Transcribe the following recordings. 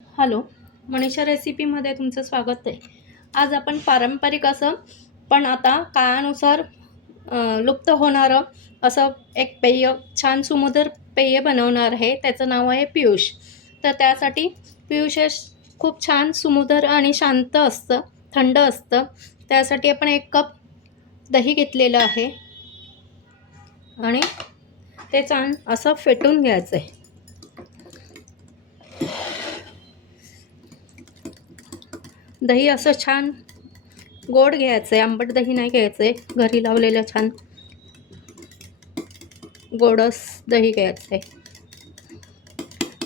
Hello, Manisha रेसिपीमध्ये तुमचं स्वागत आहे. आज आपण पारंपरिक असं पण आता काळानुसार लुप्त होणारं असं एक पेय, छान सुमधुर पेय बनवणार आहे. त्याचं नाव आहे पियुष. तर त्यासाठी पियुष हे खूप छान सुमधुर आणि शांत असतं, थंड असतं. त्यासाठी आपण 1 कप दही घेतलेलं आहे आणि ते छान असं फेटून घ्यायचं आहे. दही असं छान गोड घ्यायचं आहे, आंबट दही नाही घ्यायचं आहे. घरी लावलेलं छान गोडस दही घ्यायचं आहे.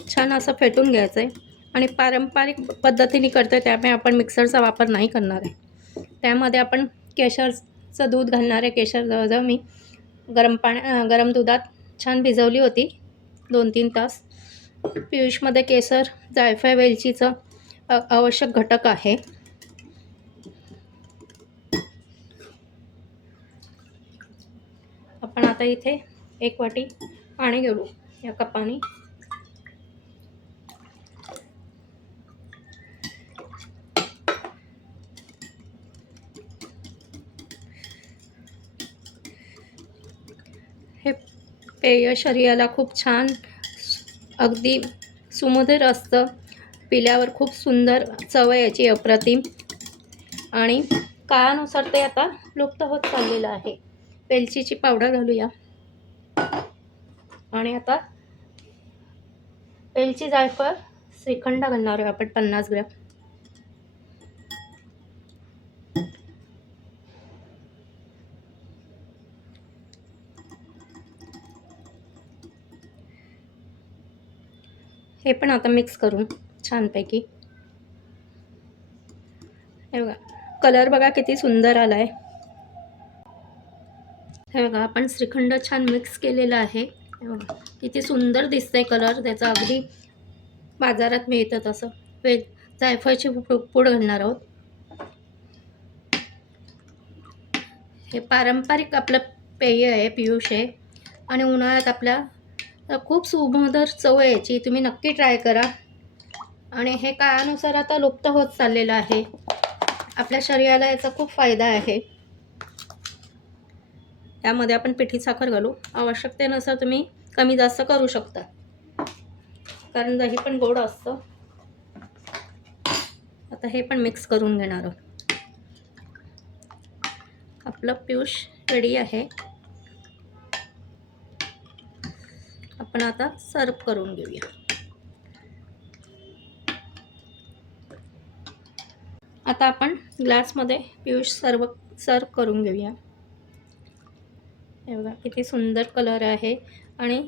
छान असं फेटून घ्यायचं आहे आणि पारंपरिक पद्धतीने करतो आहे, त्यामुळे आपण मिक्सरचा वापर नाही करणार आहे. त्यामध्ये आपण केशरचं दूध घालणार आहे. केशर जवळजवळ मी गरम दुधात छान भिजवली होती 2-3 तास. पियुषमध्ये केसर, जायफळ, वेलचीचं आवश्यक घटक आहे. आपण आता इथे 1 वाटी पाणी घेऊ या कपाने. हे पेय शरीराला खूप छान, अगदी सुमधुर असतं. पिल्यावर खूप सुंदर चव आहे याची, अप्रतिम. आणि काळानुसार ते आता लुप्त होत चाललेलं आहे. वेलचीची पावडर घालूया आणि आता वेलची, जायफळ, श्रीखंड घालणार आहे आपण 50 ग्रॅम. हे पण आता मिक्स करून छानपैकी. हे बघा, कलर बघा किती सुंदर आला आहे. हे बघा, आपण श्रीखंड छान मिक्स केलेलं आहे. हे बघा किती सुंदर दिसतंय कलर त्याचा, अगदी बाजारात मिळतं तसं. जायफळची पूड घालणार आहोत. हे पारंपरिक आपलं पेय आहे, पियुष आहे. आणि उन्हाळ्यात आपल्या खूप सुमधुर चव आहे याची. तुम्ही नक्की ट्राय करा. आणि हे काळानुसार आता लुप्त होत चाललेलं आहे. आपल्या शरीराला याचा खूप फायदा आहे. त्यामध्ये आपण पिठी साखर घालू. आवश्यकतेनुसार तुम्ही कमी जास्त करू शकता, कारण दही पण गोड असतं. आता हे पण मिक्स करून घेणार आहोत. आपलं पियुष रेडी आहे. आपण आता सर्व करून घेऊया. आता आपण ग्लासमध्ये पियुष सर्व करून घेऊया. हे बघा किती सुंदर कलर आहे आणि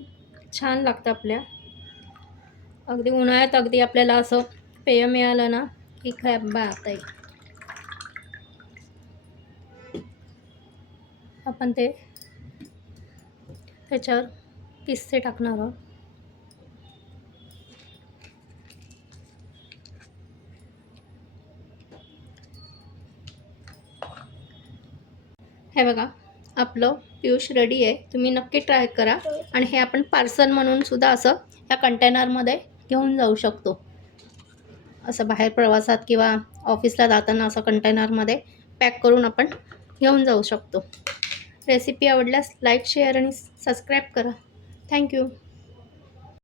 छान लागतं आपल्या. अगदी उन्हाळ्यात अगदी आपल्याला असं पेय मिळालं ना की काय बात आहे. आपण ते त्याच्यावर पिस्ते टाकणार आहोत. हे बघा, आपलं पियुष रेडी आहे. तुम्ही नक्की ट्राय करा. आणि हे आपण पार्सल म्हणून सुद्धा असं या कंटेनरमध्ये घेऊन जाऊ शकतो. असं बाहेर प्रवासात किंवा ऑफिसला जाताना असं कंटेनरमध्ये पॅक करून आपण घेऊन जाऊ शकतो. रेसिपी आवडल्यास लाईक, शेअर आणि सबस्क्राईब करा. थँक्यू.